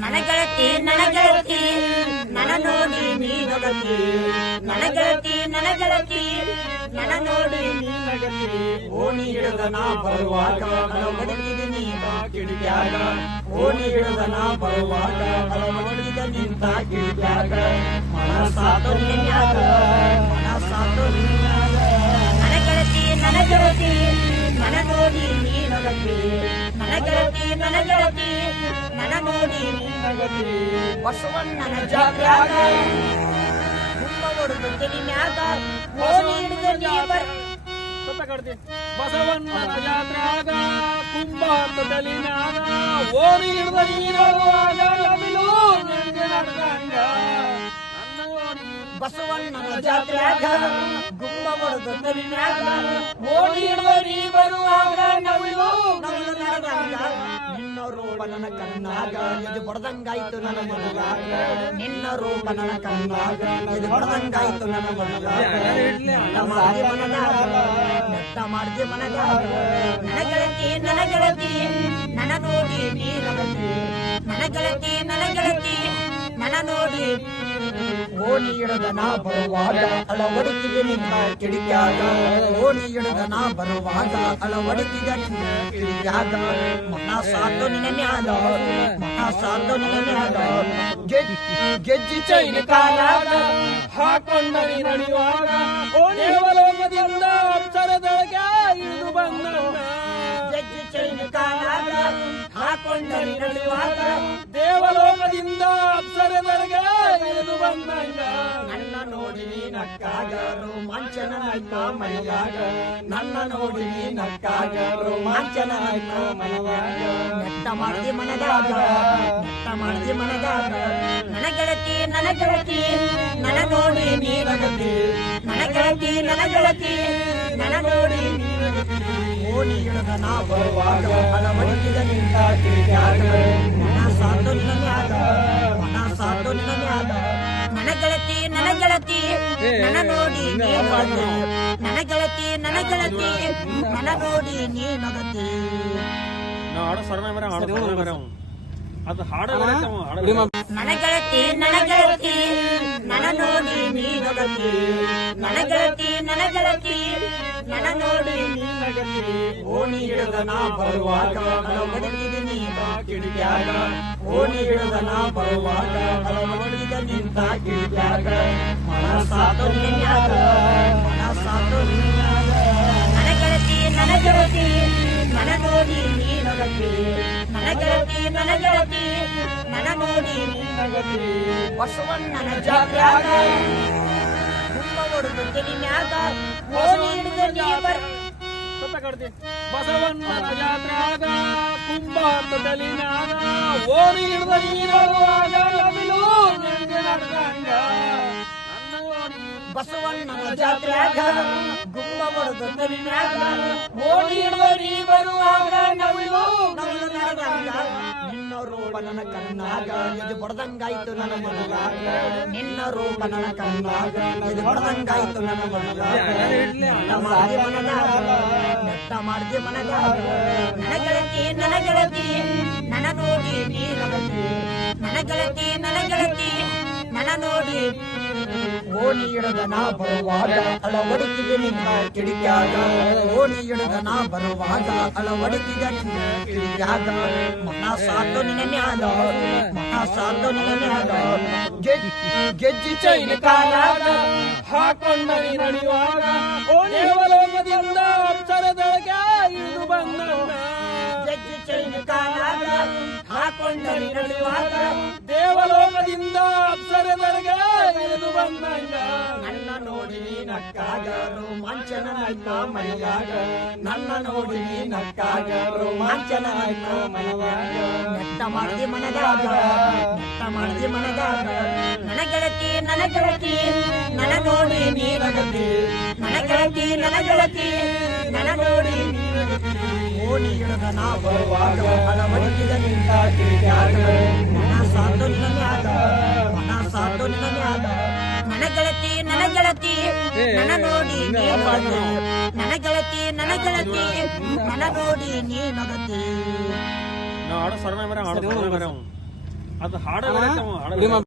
ನನ್ನ ಗೆಳತಿ ನನ್ನ ಗೆಳತಿ ನನ್ನ ನೋಡಿ ನೀ ನಗತಿ ನನ್ನ ಗೆಳತಿ ನನ್ನ ಗೆಳತಿ ನನ್ನ ನೋಡಿ ನೀ ನಗತಿ ಓಣಿ ಹಿಡಿದ ನಾ ಬರುವಾಗ ಅಳವಡಿದ ನೀ ಕಿಡಿಕ್ಯಾಗ ಓಣಿ ಹಿಡಿದ ನಾ ಬರುವಾಗ ಅಳವಡಿದ ನಿಂತ ಕಿಡಿಕ್ಯಾಗ ಮನಸಾತು ನಿನ್ಯಾಗ ಮನಸಾತು ನಿನ್ಯಾಗ ನನ್ನ ಗೆಳತಿ ನನ್ನ ಗೆಳತಿ ನನ್ನ ನೋಡಿ ನೀ ನಗತಿ ನನ್ನ ಗೆಳತಿ ನನ್ನ ಗೆಳತಿ ನನ್ನ ನೋಡಿ ನೀ ನಗತಿ ಬಸವಣ್ಣನ ಜಾತ್ರ್ಯಾಗ ಗುಮ್ಮ ಹೊಡೆದು ತಲೆ ಮ್ಯಾಗ ಓಣಿ ಹಿಡಿದ ನೀ ಬಸವಣ್ಣನ ಜಾತ್ರ್ಯಾಗ ಕುಂಭ ತಲೆ ಮ್ಯಾಗ ಓಣಿ ಹಿಡಿದ ನೀ ನಡುವಾಗ ನಡ್ದಂಗ ಬಸವಣ್ಣನ ಜಾತ್ರ್ಯಾಗ ಗುಮ್ಮ ಹೊಡೆದು ತಲೆ ಮ್ಯಾಗ ಓಣಿ ಹಿಡಿದ ನೀ ಬರುವಾಗ ನವಿಲು ನಡೆದಂಗ ನಿನ್ನ ರೂಪ ನನ್ನ ಕಣ್ಣಾಗ ಎದು ಬಡದಂಗಾಯ್ತು ನನ್ನ ಮನದಾಗ ನಿನ್ನ ರೂಪ ನನ್ನ ಕಣ್ಣಾಗ ಎದು ಬಡದಂಗಾಯ್ತು ನನ್ನ ಮನದಾಗ ನೆಟ್ಟ ಮಾಡಿದೆ ಮನದಾಗ ನನ್ನ ಗೆಳತಿ ನನ್ನ ಗೆಳತಿ ನನ್ನ ನೋಡಿ ನೀ ನಗತಿ ನನ್ನ ಗೆಳತಿ ನನ್ನ ಗೆಳತಿ ನನ್ನ ನೋಡಿ ಓಣಿ ಹಿಡಿದ ನಾ ಬರುವಾಗ ಅಳವಡಿಸಿದೆ ನಿನ್ನ ಕಿಡಿಕ್ಯಾಗ ಓಣಿ ಹಿಡಿದ ನಾ ಬರುವಾಗ ಅಳವಡಿಸಿದ ನಿನ್ನ ಕಿಡಿಕ್ಯಾಗ ಮನಸಾತು ನಿನ್ನ ಮ್ಯಾಲ ಮನಸಾತು ನಿನ್ನ ಮ್ಯಾಲ ಗೆಜ್ಜಿ ಚೈನ ಕಾಲಾಗ ಹಾಕೊಂಡ ನೀ ನಡೆಯುವಾಗ ದೇವಲೋಕದಿಂದ ಅಕ್ಷರದೊಳಗೆ ಇಳಿದು ಬಂದ ಗೆಜ್ಜಿ ಚೈನ ಕಾಲಾಗ ಹಾಕೊಂಡ ನೀ ನಡೆಯುವಾಗ ದೇವಲೋಕದಿಂದ ಅಕ್ಷರದೊಳಗೆ ಇಳಿದು ಬಂದಂಗ ನನ್ನ ನೋಡಿ ನೀ ನಕ್ಕಾಗ ರೋಮಾಂಚನ ಆಯ್ತ ಮೈಯಾಗ ನನ್ನ ನೋಡಿ ನೀ ನಕ್ಕಾಗ ರೋಮಾಂಚನ ಆಯ್ತ ಮನವಾಗ ನೆಟ್ಟ ಮಾಡಿದೆ ಮನದಾಗ ನೆಟ್ಟ ಮಾಡಿದೆ ಮನದಾಗ ನನ್ನ ಗೆಳತಿ ನನ್ನ ಗೆಳತಿ ನನ್ನ ನೋಡಿ ನೀ ನಗತಿ ನನ್ನ ಗೆಳತಿ ನನ್ನ ಗೆಳತಿ ನನ್ನ ನೋಡಿ ನೀ ನಗತಿ ಓಣಿ ಹಿಡಿದ ನಾ ಬರುವಾಗ ಅಳವಡಿಸಿದ ನಿಂತ ಕಿಡಿಕ್ಯಾಗ ಮನಸಾತು ನಿನ್ನ ಮ್ಯಾಗ ಮನಸಾತು ನಿನ್ನ ಮ್ಯಾಗ ನನ್ನ ಗೆಳತಿ ನನ್ನ ಗೆಳತಿ ನನ್ನ ನೋಡಿ ನೀ ನಗತಿ ನನ್ನ ಗೆಳತಿ ನನ್ನ ಗೆಳತಿ ನನ್ನ ನೋಡಿ ನೀ ನಗತಿ ಹಾಡು ಸರ್ವೆ ಬರ ಹಾಡು ಬರ ಅದು ಹಾಡ ನನ್ನ ಗೆಳತಿ ನನ್ನ ಗೆಳತಿ ನನ್ನ ನೋಡಿ ನೀ ನಗತಿ ನನ್ನ ಗೆಳತಿ ನನ್ನ ಗೆಳತಿ ನನ್ನ ನೋಡಿ ನೀ ನಗತಿ ಓಣಿ ಹಿಡಿದ ನಾ ಬರುವಾಗ ಅಳವಡಿಸಿದ ನೀ ಕಿಡಿಕ್ಯಾಗ ಓಣಿ ಹಿಡಿದ ನಾ ಬರುವಾಗ ಅಳವಡಿಸಿದ ನಿಂತ ಕಿಡಿಕ್ಯಾಗ ಮನಸಾತು ನಿನ್ಯಾಗ ಮನಸಾತು ನಿನ್ಯಾಗ ನನ್ನ ಗೆಳತಿ ನನ್ನ ಗೆಳತಿ ನನ್ನ ನೋಡಿ ನೀ ನಗತಿ ನನ್ನ ಗೆಳತಿ ನನ್ನ ಗೆಳತಿ ನನ್ನ ನೋಡಿ ನೀ ನಗತಿ ಬಸವಣ್ಣನ ಜಾತ್ರ್ಯಾಗ ಗುಮ್ಮ ಹೊಡೆದು ತಲೆ ಮ್ಯಾಗ ಓಣಿ ಹಿಡಿದ ನೀ ಬಸವಣ್ಣನ ಜಾತ್ರ್ಯಾಗ ಕುಂಭ ತಲೆ ಮ್ಯಾಗ ಓಣಿ ಹಿಡಿದ ನೀ ನಡುವಾಗ ನವಿಲು ನಡ್ದಂಗ ಬಸವಣ್ಣನ ಜಾತ್ರ್ಯಾಗ ಗುಮ್ಮ ಹೊಡೆದು ತಲೆ ಮ್ಯಾಗ ಓಣಿ ಹಿಡಿದ ನೀ ಬರುವಾಗ ನವಿಲು ನಡೆದಂಗ ನಿನ್ನ ರೂಪ ನನ್ನ ಕಣ್ಣಾಗ ಎದು ಬಡದಂಗಾಯ್ತು ನನ್ನ ಮನದಾಗ ನಿನ್ನ ರೂಪ ನನ್ನ ಕಣ್ಣಾಗ ಎದು ಬಡದಂಗಾಯ್ತು ನನ್ನ ಮನದಾಗ ನೆಟ್ಟ ಮಾಡಿದೆ ಮನದಾಗ ನನ್ನ ಗೆಳತಿ ನನ್ನ ಗೆಳತಿ ನನ್ನ ನೋಡಿ ನೀ ನಗತಿ ನನ್ನ ಗೆಳತಿ ನನ್ನ ಗೆಳತಿ ನನ್ನ ನೋಡಿ ಓಣಿ ಹಿಡಿದ ನಾ ಬರುವಾಗ ಅಳವಡಿಸಿದೆ ನಿನ್ನ ಕಿಡಿಕ್ಯಾಗ ಓಣಿ ಹಿಡಿದ ನಾ ಬರುವಾಗ ಅಳವಡಿಸಿದ ನಿನ್ನ ಕಿಡಿಕ್ಯಾಗ ಮನಸಾತು ನಿನ್ನ ಮ್ಯಾಲ ಮನಸಾತು ನಿನ್ನ ಮ್ಯಾಲ ಗೆಜ್ಜಿ ಚೈನ ಕಾಲಾಗ ಹಾಕೊಂಡ ನೀ ನಡೆಯುವಾಗ ದೇವಲೋಕದಿಂದ ಅಕ್ಷರದೊಳಗೆ ಇಳಿದು ಬಂದ ಗೆಜ್ಜಿ ಚೈನ ಕಾಲಾಗ ಹಾಕೊಂಡ ನೀ ನಡೆಯುವಾಗ ದೇವಲೋಕದಿಂದ ಅಕ್ಷರದೊಳಗೆ ಇಳಿದು ಬಂದಂಗ ನನ್ನ ನೋಡಿ ನೀ ನಕ್ಕಾಗ ರೋಮಾಂಚನ ಆಯ್ತ ಮೈಯಾಗ ನನ್ನ ನೋಡಿ ನೀ ನಕ್ಕಾಗ ರೋಮಾಂಚನ ಆಯ್ತ ಮನವಾಗ ನೆಟ್ಟ ಮಾಡಿದೆ ಮನದಾಗ ನೆಟ್ಟ ಮಾಡಿದೆ ಮನದಾಗ ನನ್ನ ಗೆಳತಿ ನನ್ನ ಗೆಳತಿ ನನ್ನ ನೋಡಿ ನೀ ನಗತಿ ನನ್ನ ಗೆಳತಿ ನನ್ನ ಗೆಳತಿ ನನ್ನ ನೋಡಿ ನೀ ನಗತಿ ಓಣಿ ಹಿಡಿದ ನಾ ಬರುವಾಗ ಅಳವಡಿಸಿದ ನಿಂತ ಕಿಡಿಕ್ಯಾಗ ಮನಸಾತು ನಿನ್ನ ಮ್ಯಾಗ ಮನಸಾತು ನಿನ್ನ ಮ್ಯಾಗ ನನ್ನ ಗೆಳತಿ ನನ್ನ ಗೆಳತಿ ನನ್ನ ನೋಡಿ ನೀ ನಗತಿ ನನ್ನ ಗೆಳತಿ ನನ್ನ ಗೆಳತಿ ನನ್ನ ನೋಡಿ ನೀ ನಗತಿ ಹಾಡು ಸರ್ವೆ ಬರ ಹಾಡು ಬರ ಅದು ಹಾಡಗೈತೆ ಅವ, ಹಾಡಗೈತೆ.